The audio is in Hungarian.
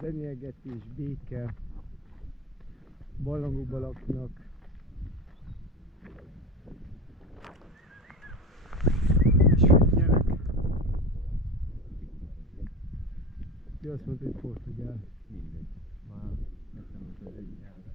zenélgetés, béke, barlangokban laknak. És figyelek. De azt mondta, hogy Portugál. Mindegy. Már nekem az egy nyelv.